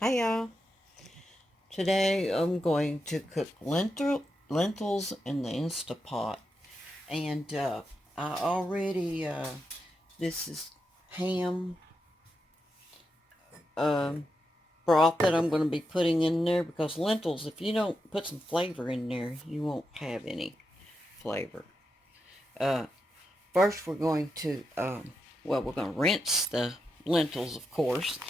Hi y'all. Today I'm going to cook lentils in the Instapot. And I already, this is ham um, broth that I'm going to be putting in there, because lentils, if you don't put some flavor in there, you won't have any flavor. Uh, First we're going to, we're going to rinse the lentils, of course.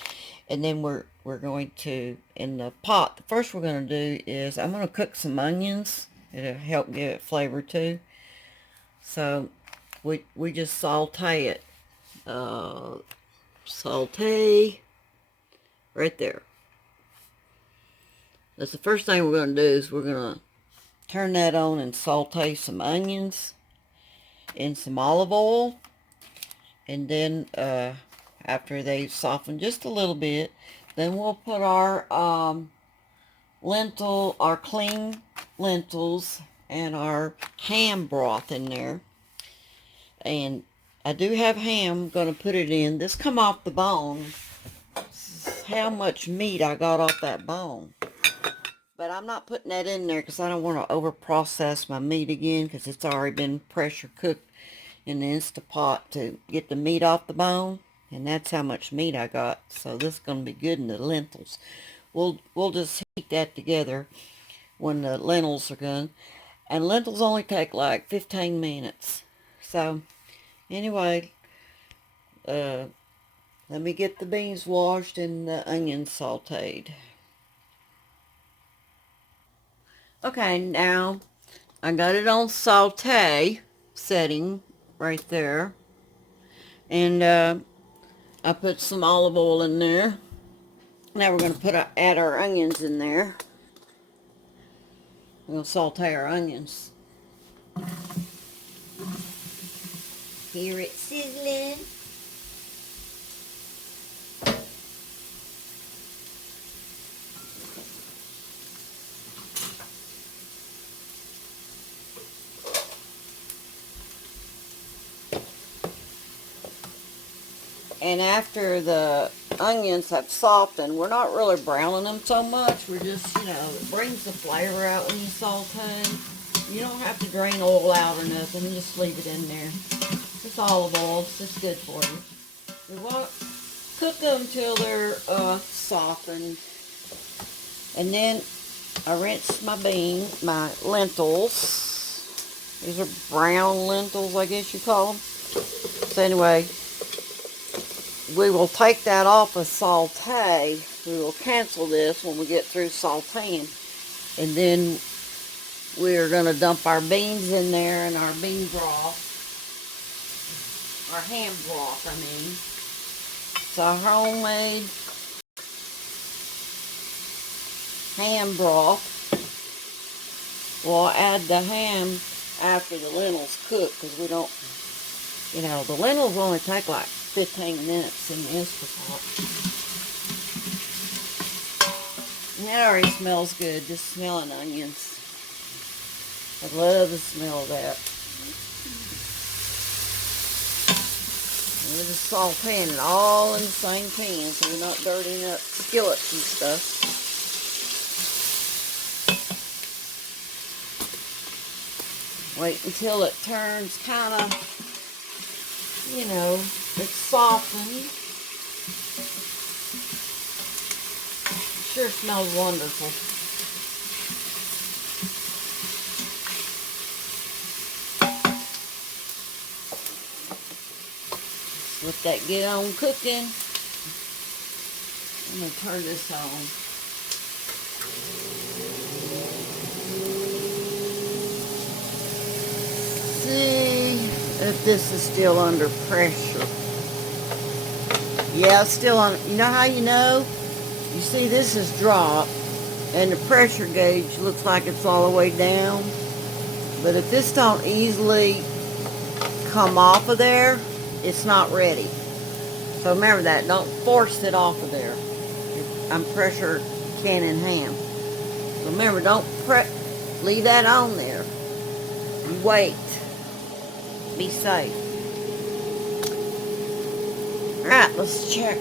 And then we're going to, in the pot, the first we're going to do is I'm going to cook some onions. It'll help give it flavor too. So we just saute it. Saute right there. That's the first thing we're going to do, is we're going to turn that on and saute some onions in some olive oil. And then after they soften just a little bit, then we'll put our our clean lentils and our ham broth in there. And I do have ham. I'm going to put it in. This come off the bone. This is how much meat I got off that bone. But I'm not putting that in there because I don't want to over process my meat again, because it's already been pressure cooked in the Instapot to get the meat off the bone. And that's how much meat I got. So this is going to be good in the lentils. We'll just heat that together when the lentils are done. And lentils only take like 15 minutes. So anyway, let me get the beans washed and the onions sauteed. Okay, now I got it on saute setting right there. And I put some olive oil in there. Now we're going to add our onions in there. We're going to saute our onions. Hear it sizzling. And after the onions have softened, we're not really browning them so much. We're just, it brings the flavor out when you saute. You don't have to drain oil out or nothing. Just leave it in there. It's olive oil. It's just good for you. We want cook them until they're softened. And then I rinse my lentils. These are brown lentils, I guess you call them. So anyway, we will take that off of saute. We will cancel this when we get through sauteing. And then we're going to dump our beans in there, and our bean broth. Our ham broth, I mean. It's our homemade ham broth. We'll add the ham after the lentils cook, because we don't, the lentils only take like 15 minutes in the Instapot. And that already smells good, just smelling onions. I love the smell of that. And we're just sauteing it all in the same pan, so we're not dirtying up skillets and stuff. Wait until it turns kind of, it's softened. Sure smells wonderful. Let that get on cooking. I'm going to turn this on. See if this is still under pressure. Yeah, it's still on. You know how you know? You see this is dropped, and the pressure gauge looks like it's all the way down. But if this don't easily come off of there, it's not ready. So remember that. Don't force it off of there. I'm pressure canning ham. So remember, don't leave that on there. You wait. Be safe. Alright, let's check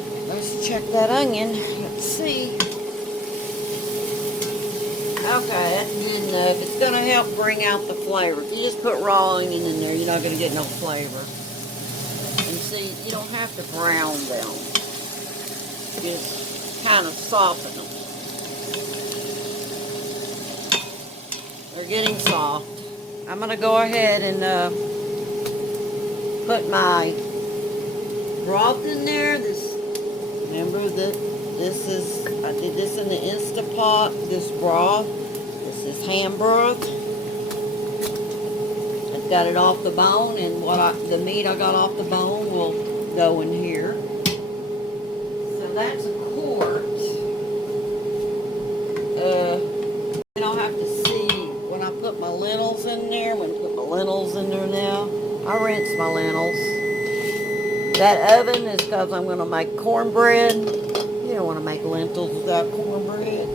that onion. Let's see. Okay, that's good enough. It's going to help bring out the flavor. If you just put raw onion in there, you're not going to get no flavor. And see, you don't have to brown them. Just kind of soften them. They're getting soft. I'm going to go ahead and put my broth in there. Remember that I did this in the Instapot, this broth. This is ham broth. I've got it off the bone, and the meat I got off the bone will go in here. So that's a quart. We don't have to see when I put my lentils in there. I'm going to put my lentils in there now. I rinse my lentils. That oven is because I'm going to make cornbread. You don't want to make lentils without cornbread.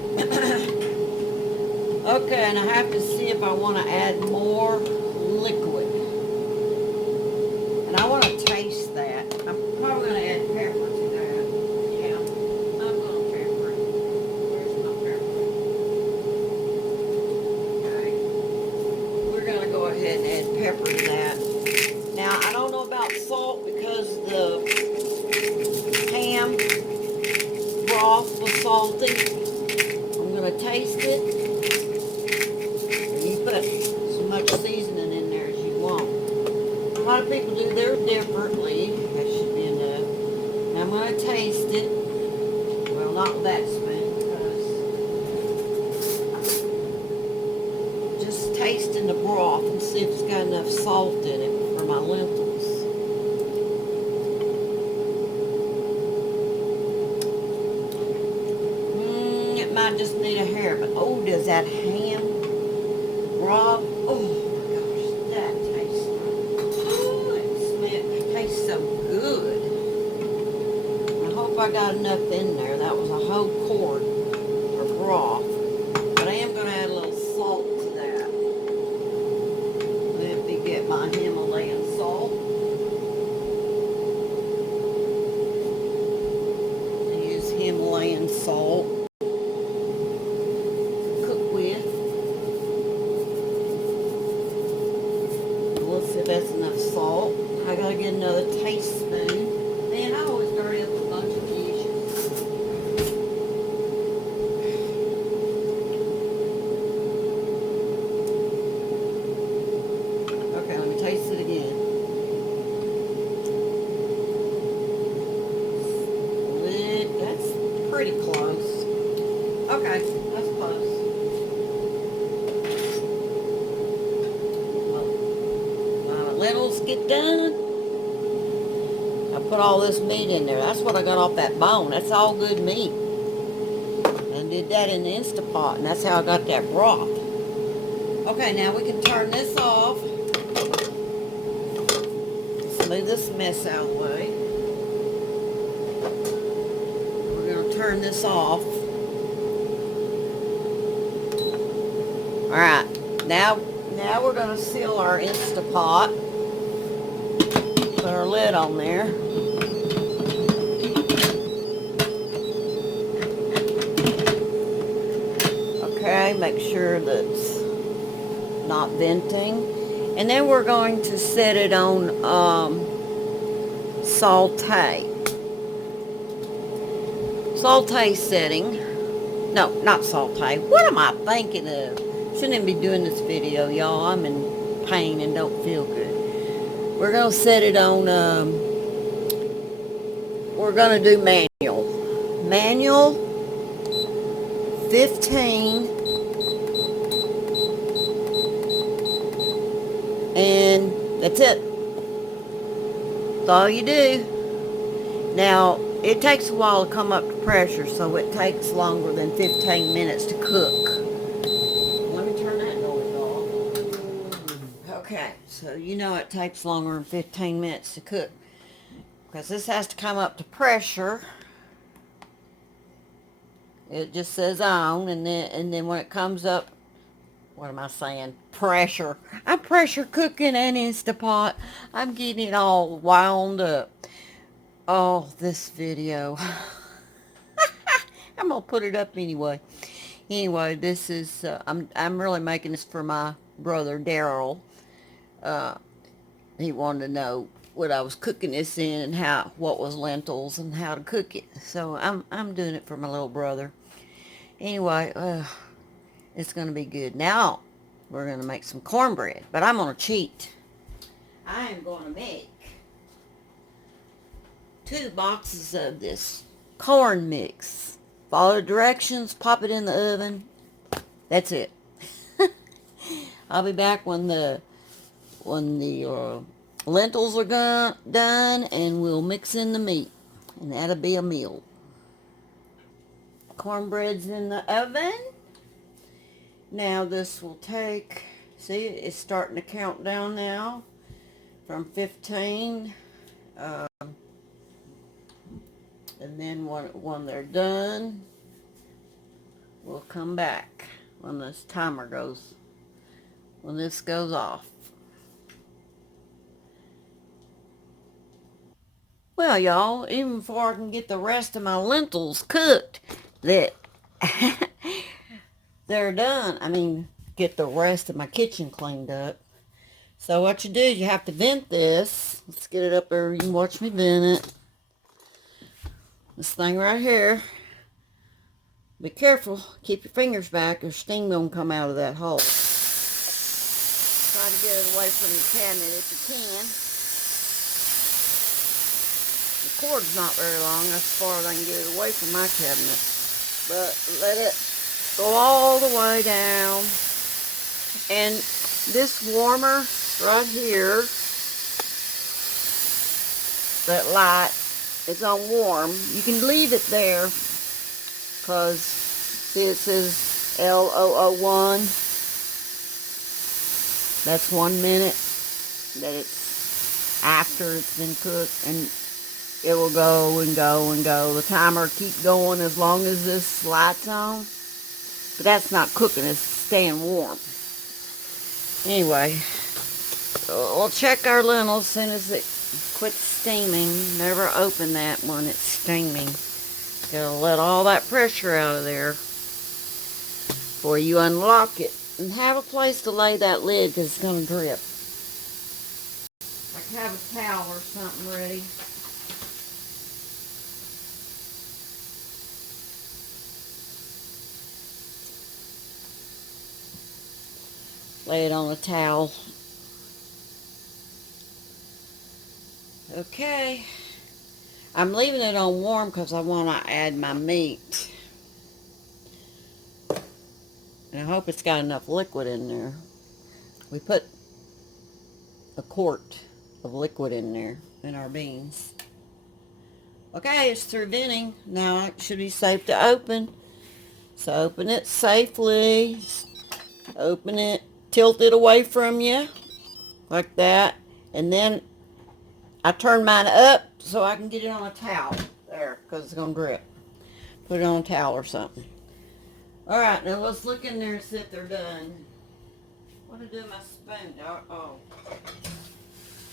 Okay, and I have to see if I want to add more liquid. And I want to taste that. I'm probably going to add pepper to that. Yeah, I'm going to pepper it. Where's my pepper? Okay. We're going to go ahead and add pepper to that. Now, I don't know about salt because the ham broth was salty. I'm going to taste it. You put as much seasoning in there as you want. A lot of people do theirs differently. That should be enough. Now I'm going to taste it. Well, not with that spoon, because just tasting the broth and see if it's got enough salt in it for my lentils. It might just need a hair, but oh, does that ham broth? Oh my gosh, that tastes. Oh, it tastes so good. I hope I got enough in there. That was a whole quart of broth. But I am going to add a little salt to that. Let me get my Himalayan salt. I use Himalayan salt. That's enough salt. I gotta get another teaspoon. Man, I always dirty up a bunch of dishes. Okay, let me taste it again. That's pretty close. Okay, that's close. Lentils get done. I put all this meat in there. That's what I got off that bone. That's all good meat. I did that in the Instapot, and that's how I got that broth. Okay, now we can turn this off. Smooth this mess out of the way. We're going to turn this off. Alright, now we're going to seal our Instapot. Put our lid on there. Okay, make sure that's not venting. And then we're going to set it on saute. Saute setting. No, not saute. What am I thinking of? Shouldn't even be doing this video, y'all. I'm in pain and don't feel good. We're going to set it on, we're going to do manual. Manual, 15, and that's it. That's all you do. Now, it takes a while to come up to pressure, so it takes longer than 15 minutes to cook. Let me turn that noise off. Okay, so you know it takes longer than 15 minutes to cook, because this has to come up to pressure. It just says on, and then when it comes up, what am I saying? Pressure. I'm pressure cooking an Instapot. I'm getting it all wound up. Oh, this video. I'm going to put it up anyway. Anyway, this is, I'm really making this for my brother Daryl. Uh, he wanted to know what I was cooking this in and what was lentils and how to cook it. So I'm doing it for my little brother. Anyway, it's going to be good. Now, we're going to make some cornbread, but I'm going to cheat. I am going to make 2 boxes of this corn mix. Follow the directions, pop it in the oven. That's it. I'll be back when the lentils are done, and we'll mix in the meat, and that'll be a meal. Cornbread's in the oven. Now this will take, see, it's starting to count down now from 15. And then when they're done, we'll come back when this when this goes off. Well, y'all, even before I can get the rest of my lentils cooked, that they're done. I mean, get the rest of my kitchen cleaned up. So what you do is you have to vent this. Let's get it up there. You can watch me vent it. This thing right here. Be careful. Keep your fingers back or steam gonna come out of that hole. Try to get it away from your cabinet if you can. The cord's not very long. That's as far as I can get it away from my cabinet. But let it go all the way down. And this warmer right here, that light, it's on warm. You can leave it there because see it says L001. That's 1 minute that it's after it's been cooked, and it will go and go and go. The timer keep going as long as this light's on. But that's not cooking, it's staying warm. Anyway, we'll check our lentils as soon as it quits steaming. Never open that when it's steaming. Gotta let all that pressure out of there before you unlock it. And have a place to lay that lid because it's going to drip. Like have a towel or something ready. Lay it on a towel. Okay. I'm leaving it on warm because I want to add my meat. And I hope it's got enough liquid in there. We put a quart of liquid in there in our beans. Okay, it's through venting. Now it should be safe to open. So open it safely. Open it, tilt it away from you like that. And then I turn mine up so I can get it on a towel there because it's going to drip. Put it on a towel or something. Alright, now let's look in there and see if they're done. What to do with my spoon? Oh.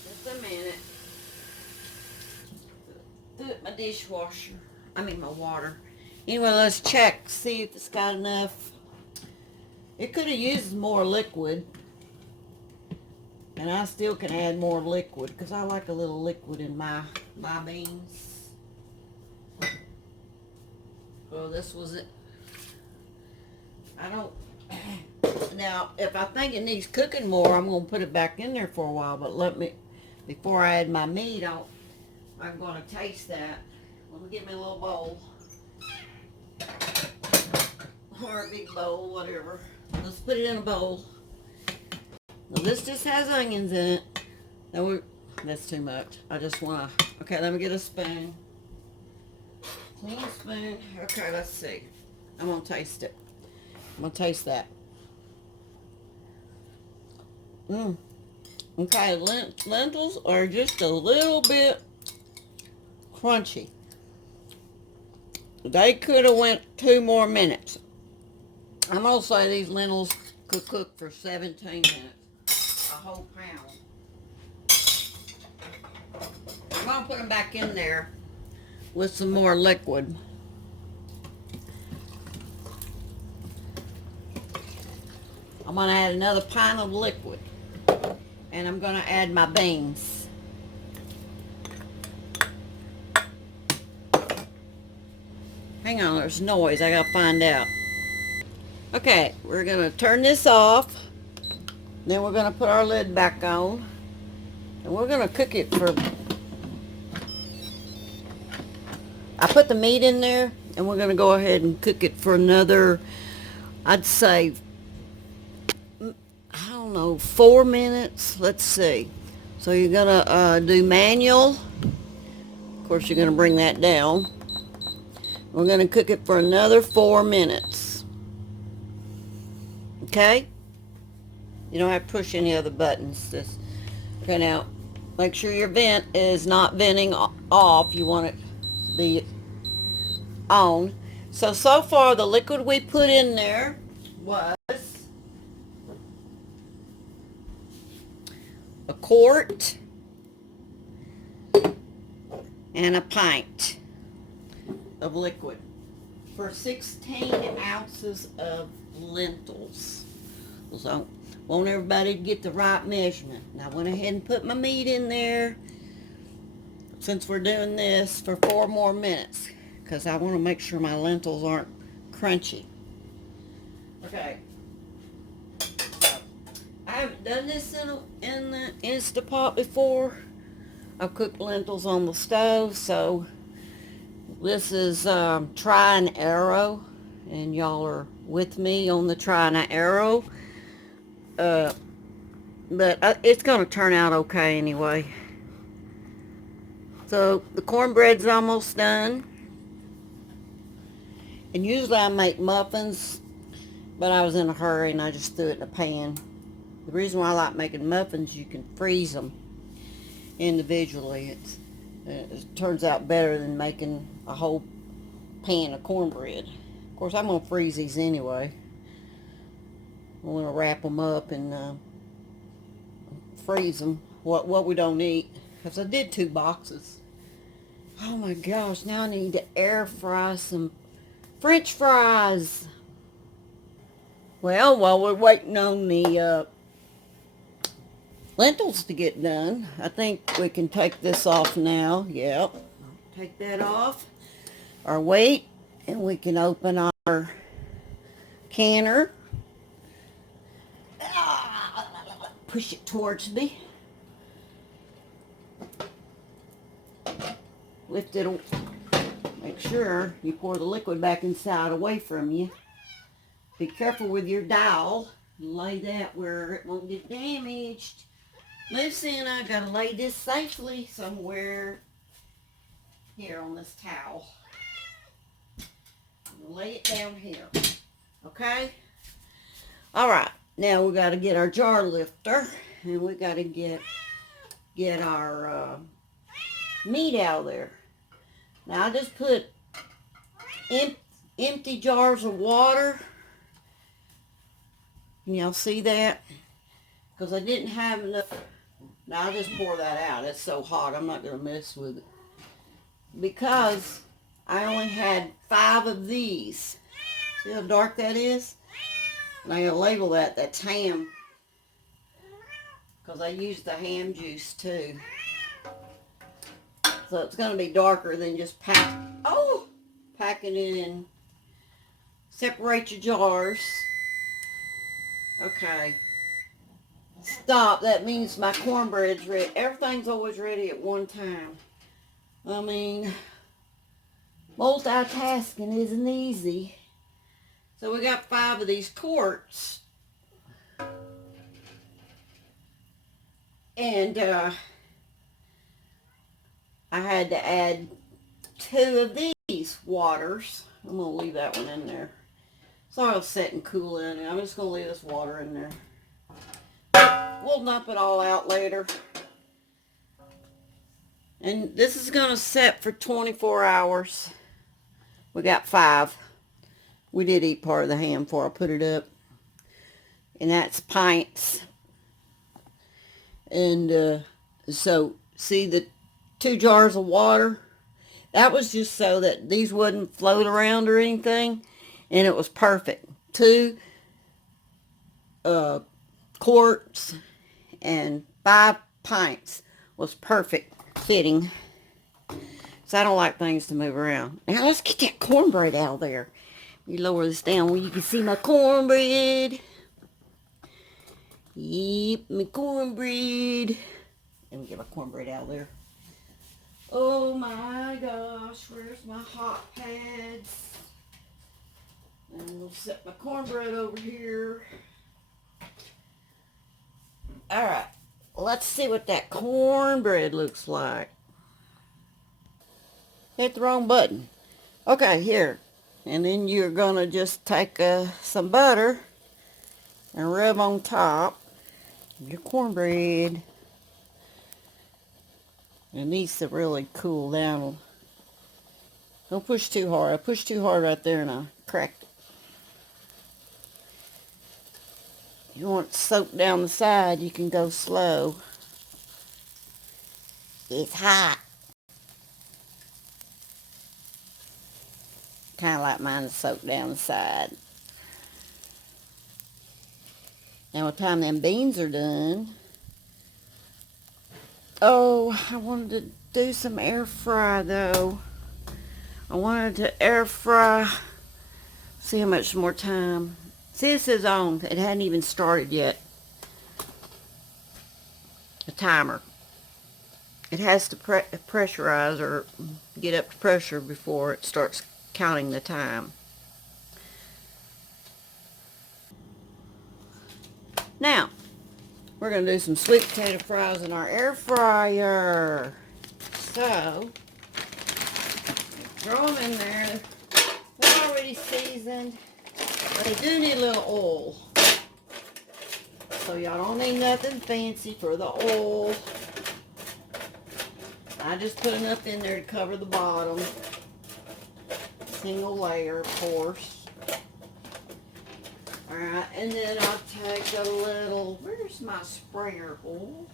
Just a minute. Do it in my dishwasher. I mean my water. Anyway, let's check. See if it's got enough. It could have used more liquid. And I still can add more liquid because I like a little liquid in my beans. Well, this was it. I don't, now if I think it needs cooking more, I'm going to put it back in there for a while, but before I add my meat, I'm going to taste that. Let me get me a little bowl. Or a big bowl, whatever. Let's put it in a bowl. Now this just has onions in it. Now that's too much. I just want to, okay, let me get a spoon. Clean spoon. Okay, let's see. I'm going to taste it. I'm going to taste that. Okay, lentils are just a little bit crunchy. They could have went 2 more minutes. I'm going to say these lentils could cook for 17 minutes. A whole pound. I'm going to put them back in there with some more liquid. I'm going to add another pint of liquid. And I'm going to add my beans. Hang on, there's noise. I got to find out. Okay, we're going to turn this off. Then we're going to put our lid back on. And we're going to cook it for... I put the meat in there, and we're going to go ahead and cook it for another, I'd say, I don't know, 4 minutes. Let's see. So you're going to do manual. Of course, you're going to bring that down. We're going to cook it for another 4 minutes. Okay? You don't have to push any other buttons. Just okay, now make sure your vent is not venting off. You want it to be on. So far the liquid we put in there was a quart and a pint of liquid for 16 ounces of lentils. So want everybody to get the right measurement. And I went ahead and put my meat in there since we're doing this for 4 more minutes because I want to make sure my lentils aren't crunchy. Okay. I haven't done this in the Instapot before. I've cooked lentils on the stove, so this is try and arrow, and y'all are with me on the try and arrow. But it's going to turn out okay anyway. So the cornbread's almost done. And usually I make muffins, but I was in a hurry and I just threw it in a pan. The reason why I like making muffins, you can freeze them individually. It turns out better than making a whole pan of cornbread. Of course, I'm going to freeze these anyway. I'm going to wrap them up and freeze them, what we don't eat. Because I did 2 boxes. Oh my gosh, now I need to air fry some French fries. Well, while we're waiting on the lentils to get done, I think we can take this off now. Yep. Take that off. Our weight, and we can open our canner. Push it towards me. Lift it. Make sure you pour the liquid back inside away from you. Be careful with your dowel. Lay that where it won't get damaged. Listen, I gotta lay this safely somewhere here on this towel. Lay it down here. Okay? Alright, now we gotta get our jar lifter, and we gotta get our meat out of there. Now I just put empty jars of water. Can y'all see that? Because I didn't have enough. Now I'll just pour that out. It's so hot, I'm not going to mess with it. Because I only had 5 of these. See how dark that is? And I'm going to label that. That's ham. Because I used the ham juice too. So it's going to be darker than just packing it in. Separate your jars. Okay. Stop. That means my cornbread's ready. Everything's always ready at one time. I mean, multitasking isn't easy. So we got 5 of these quarts. And I had to add 2 of these waters. I'm going to leave that one in there. So I'll set and cool in it. I'm just going to leave this water in there. We'll dump it all out later. And this is going to set for 24 hours. We got 5. We did eat part of the ham before I put it up. And that's pints. And so, see the 2 jars of water? That was just so that these wouldn't float around or anything. And it was perfect. 2 quarts, and 5 pints was perfect fitting. So I don't like things to move around. Now let's get that cornbread out of there. You lower this down where you can see my cornbread. Yep, my cornbread. Let me get my cornbread out of there. Oh my gosh, where's my hot pads? And we'll set my cornbread over here. Alright, let's see what that cornbread looks like. Hit the wrong button. Okay, here. And then you're going to just take some butter and rub on top your cornbread. It needs to really cool down. Don't push too hard. I pushed too hard right there and I cracked it. You want it to soak down the side, you can go slow. It's hot. Kind of like mine to soak down the side. Now by the time them beans are done, oh, I wanted to do some air fry though. I wanted to air fry. See how much more time. See, it says on. It hadn't even started yet. A timer. It has to pressurize or get up to pressure before it starts counting the time. Now, we're going to do some sweet potato fries in our air fryer. So, throw them in there. They're already seasoned, but they do need a little oil. So y'all don't need nothing fancy for the oil. I just put enough in there to cover the bottom. Single layer, of course. Alright, and then I'll take a little, where's my sprayer oil?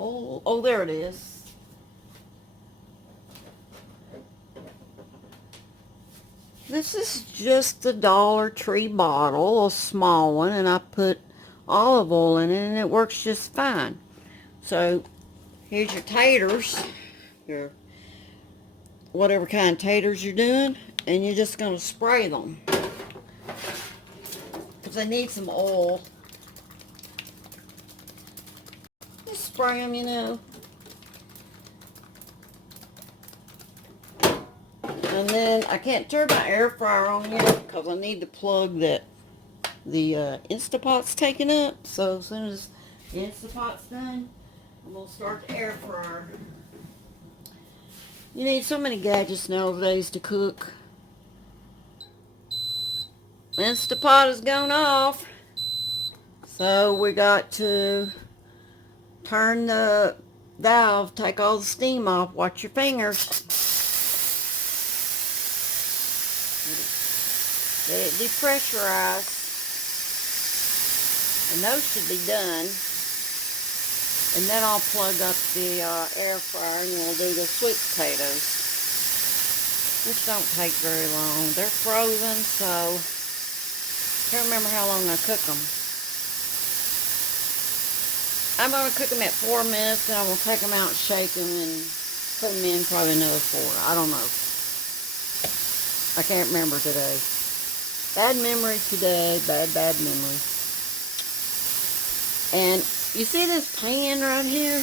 Oh, there it is. This is just a Dollar Tree bottle, a small one, and I put olive oil in it, and it works just fine. So, here's your taters, your whatever kind of taters you're doing, and you're just going to spray them. Because they need some oil. Just spray them, you know. And then I can't turn my air fryer on yet because I need to plug that the Instapot's taken up. So as soon as the Instapot's done, I'm going to start the air fryer. You need so many gadgets nowadays to cook. Instapot has gone off. So we got to turn the valve, take all the steam off. Watch your fingers. Let it depressurize. And those should be done. And then I'll plug up the air fryer and we'll do the sweet potatoes. Which don't take very long. They're frozen, so can't remember how long I cook them. I'm going to cook them at 4 minutes, and I'm going to take them out and shake them and put them in probably another 4. I don't know. I can't remember today. Bad memory today. Bad memory. And you see this pan right here?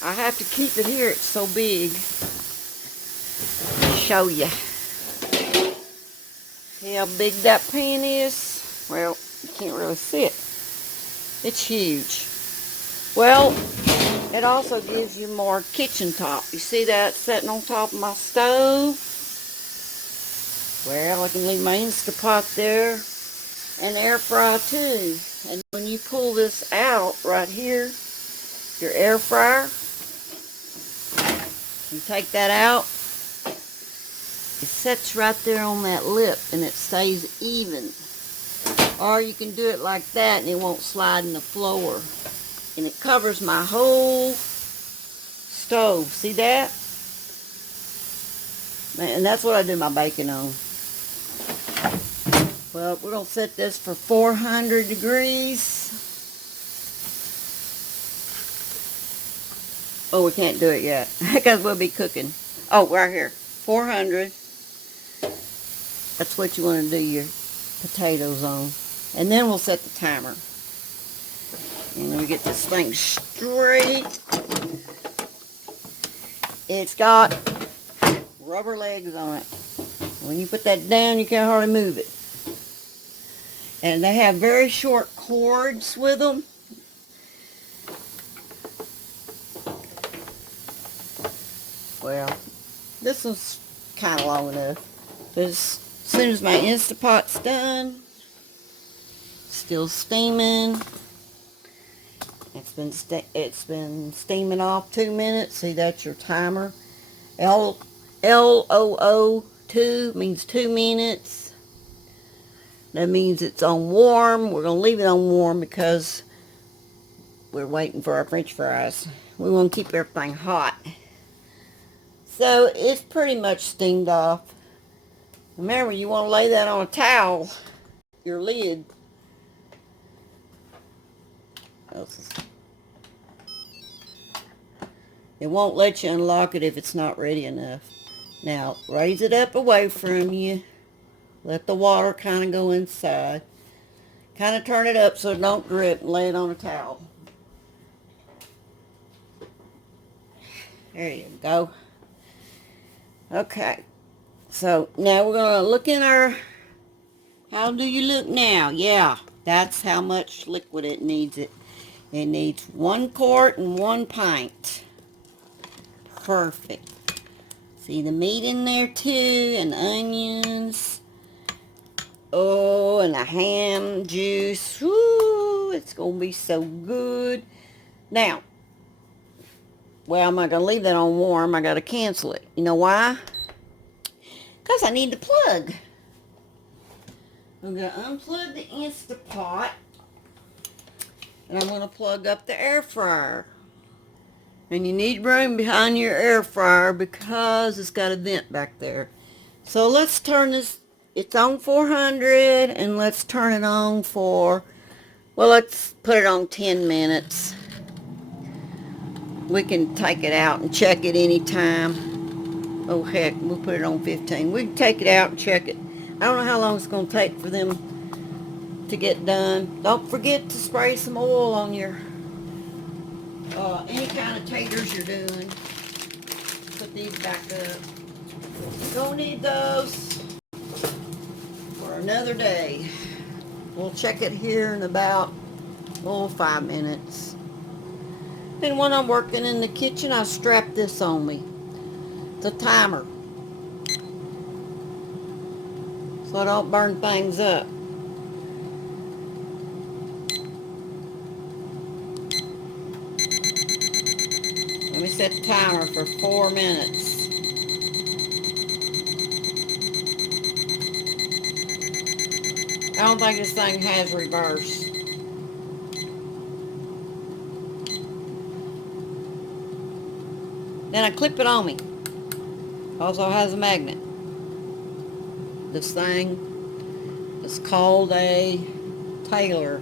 I have to keep it here. It's so big. I'll show you. See how big that pan is? Well, you can't really see it. It's huge. Well, it also gives you more kitchen top. You see that sitting on top of my stove? Well, I can leave my Instapot there and air fry too. And when you pull this out right here, your air fryer, you take that out, it sets right there on that lip and it stays even. Or you can do it like that and it won't slide in the floor. And it covers my whole stove. See that? And that's what I do my bacon on. Well, we're going to set this for 400 degrees. Oh, we can't do it yet because we'll be cooking. Oh, right here. 400. That's what you want to do your potatoes on. And then we'll set the timer. And then we get this thing straight. It's got rubber legs on it. When you put that down, you can't hardly move it. And they have very short cords with them. Well, this one's kind of long enough. But as soon as my Instapot's done, still steaming. It's been steaming off 2 minutes. See, that's your timer. LOO2 means 2 minutes. That means it's on warm. We're going to leave it on warm because we're waiting for our French fries. We want to keep everything hot. So it's pretty much steamed off. Remember, you want to lay that on a towel, your lid. It won't let you unlock it if it's not ready enough. Now, raise it up away from you. Let the water kind of go inside. Kind of turn it up so it don't drip and lay it on a towel. There you go. Okay. So, now we're going to look in our... How do you look now? Yeah, that's how much liquid it needs. It needs 1 quart and 1 pint. Perfect. See the meat in there too, and onions. Oh, and the ham juice. Woo, it's going to be so good. Now, well, I'm not going to leave that on warm. I got to cancel it. You know why? Because I need the plug. I'm going to unplug the Instapot. And I'm going to plug up the air fryer. And you need room behind your air fryer because it's got a vent back there. So let's turn this, it's on 400, and let's turn it on for, well, let's put it on 10 minutes. We can take it out and check it anytime. Oh heck, we'll put it on 15. We can take it out and check it. I don't know how long it's going to take for them to get done. Don't forget to spray some oil on your any kind of taters you're doing. Put these back up. Don't need those for another day. We'll check it here in about 5 minutes. And when I'm working in the kitchen, I strap this on me, the timer, so I don't burn things up. Let me set the timer for 4 minutes. I don't think this thing has reverse. Then I clip it on me. Also has a magnet. This thing is called a Taylor.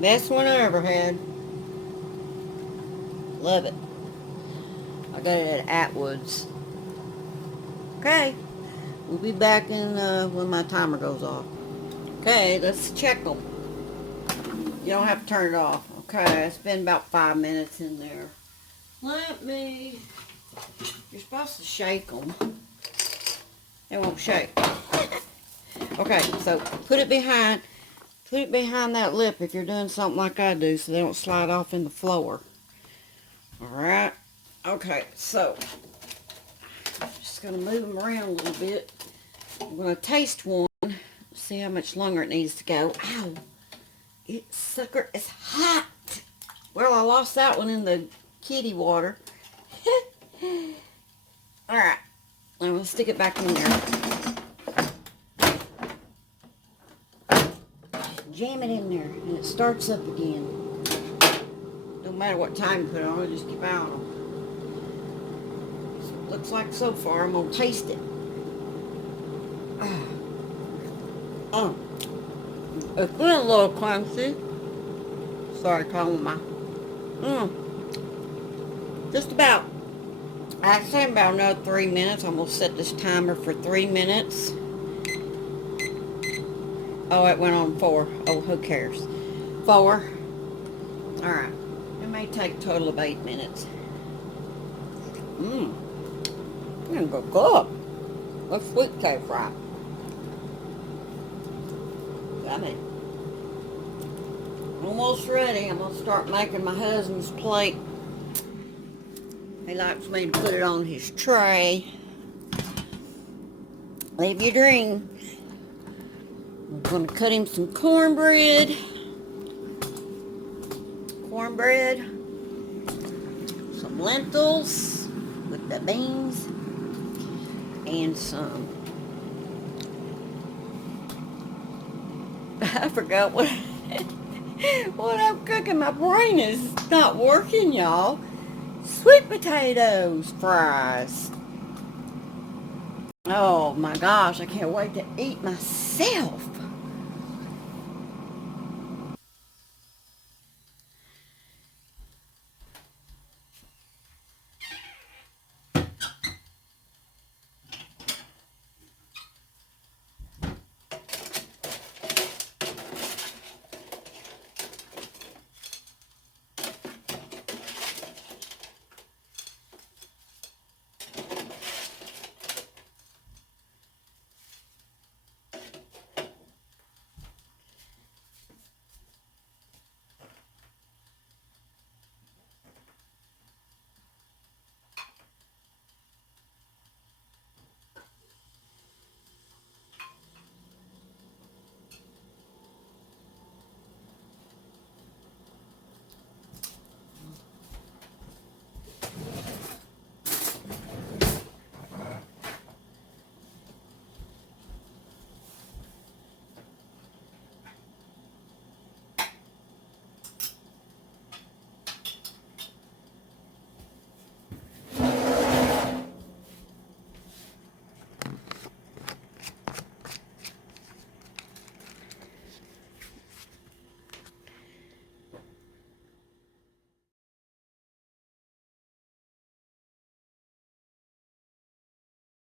Best one I ever had. Love it. I got it at Atwood's. Okay. We'll be back in when my timer goes off. Okay, let's check them. You don't have to turn it off. Okay, it's been about 5 minutes in there. You're supposed to shake them. They won't shake. Okay, so put it behind that lip if you're doing something like I do so they don't slide off in the floor. Alright. Okay, so I'm just going to move them around a little bit. I'm going to taste one. See how much longer it needs to go. Ow! It sucker is hot. Well, I lost that one in the kitty water. Alright. I'm going to stick it back in there. jam it in there and it starts up again. Don't matter what time you put it on, it'll just keep out. Looks like so far. I'm gonna taste it. Oh, it's been a little crunchy. Sorry, calling my. Just about. I say about another 3 minutes. I'm gonna set this timer for 3 minutes. Oh, it went on 4. Oh, who cares? 4. All right. It may take a total of 8 minutes. It's gonna go good. What's sweet taste right? Yummy. Almost ready. I'm gonna start making my husband's plate. He likes me to put it on his tray. Live your dream. I'm gonna cut him some cornbread. Some lentils with the beans, and some. I forgot what I'm cooking. My brain is not working, y'all. Sweet potatoes fries. Oh my gosh, I can't wait to eat myself.